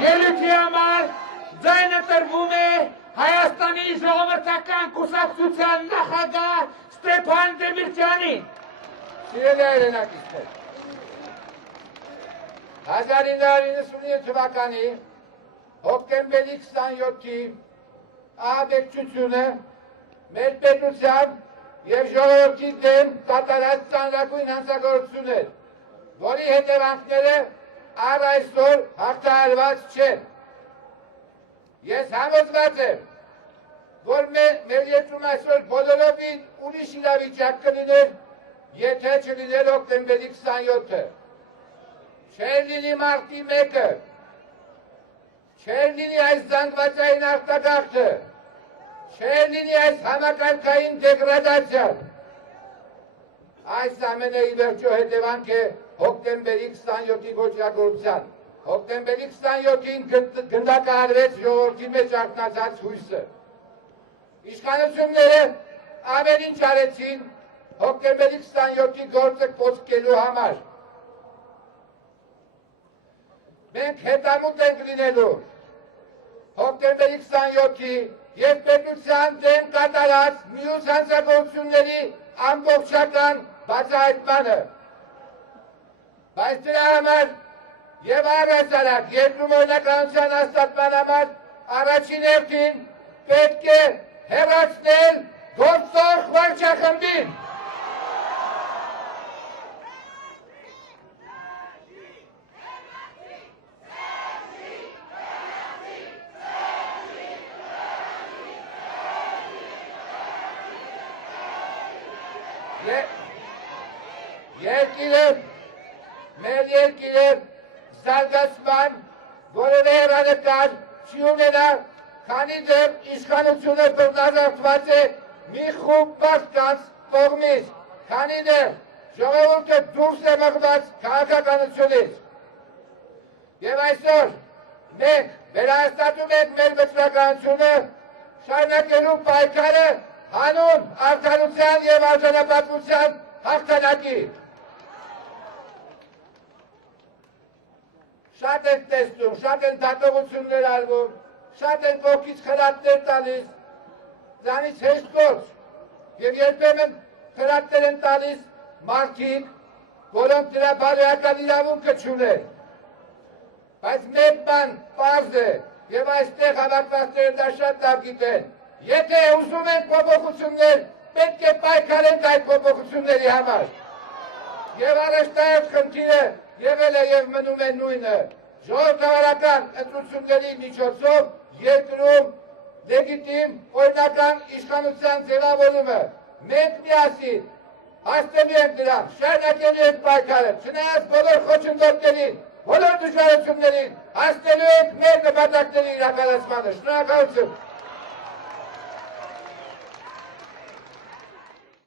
ելույթի համար ձայնը տրվում է Հայաստանի ժողովրդական կուսակցության նախագահ Ստեփան Դեմիրճյանին։ Սիրելի հայրենակիցներ, 1999 թվականի հոկտեմբերի 27-ի ահաբեկչությունը մեր պետության և ժողովրդի դեմ կատարած ծանրագույն հանցագործություն էր, որի հետևանքները առ այսօր հաղթահարված չեն։ Ես համոզված եմ, որ մեր երկրում այսօր բոլորովին ուրիշ իրավիճակ կլիներ, եթե չլիներ հոկտեմբերի 27-ը։ Չէր լինի մարտի 1-ը, չէր լինի այս զանգվածային արտագաղթը, չէր լինի այս համակարգային դեգրադացիան։ Այս ամենը ի վերջո հետևանք է հոկտեմբերի 27-ի ոճրագործության։ Հոկտեմբերի 27-ին գնդակահարվեց ժողովրդի մեջ արթնացած հույսը։ Իշխանությունները ամեն ինչ արեցին հոկտեմբերի 27-ի գործը կոծկելու համար։ Մենք հետամուտ ենք լինելու հոկտեմբերի 27-ի և պետության դեմ կատարած մյուս հանցագործությունների ամբողջական բացահայտմանը։ Բայց դրա համար և առհասարակ երկրում օրինականության հաստատման համար առաջին հերթին պետք է հեռացնել գործող վարչախմբին։ Մեր երկիրը զարգացման որևէ հեռանկար չի ունենա, քանի դեռ իշխանությունը բռնազավթված է մի խումբ մարդկանց կողմից, քանի դեռ ժողովուրդը դուրս է մղված քաղաքականությունից։ Եվ այսօր մենք վերահաստատում ենք մեր վճռականությունը շարունակելու պայքարը հանուն արդարության և արժանապատվության հաղթանակի։ Շատ են տեսնում, շատ են դատողություններ արվում, շատ են կողքից խրատներ տալիս, դրանից հեշտ գործ, և երբեմն խրատներ են տալիս մարդիկ, որոնք դրա բարոյական իրավունքը չունեն։ Բայց մեկ բան պարզ է, և այստեղ հավաքվածները դա շատ լավ գիտեն, եթե ուզում են փոփոխություններ, պետք է պայքարենք այդ փոփոխությունների համար։ Եվ առաջնահերթ խնդիրը եղել է և մնում է նույնը, ժողովրդավարական ընտրությունների միջոցով երկրում լեգիտիմ օրինական իշխանության ձևավորումը։ Մենք միասին հասնելու ենք դրան, շարունակելու ենք պայքարը, չնայած բոլոր խոչընդոտներին, բոլոր դժվարություններին, հասնելու ենք մեր նպատակների իրականացմանը։ Շնորհակալություն։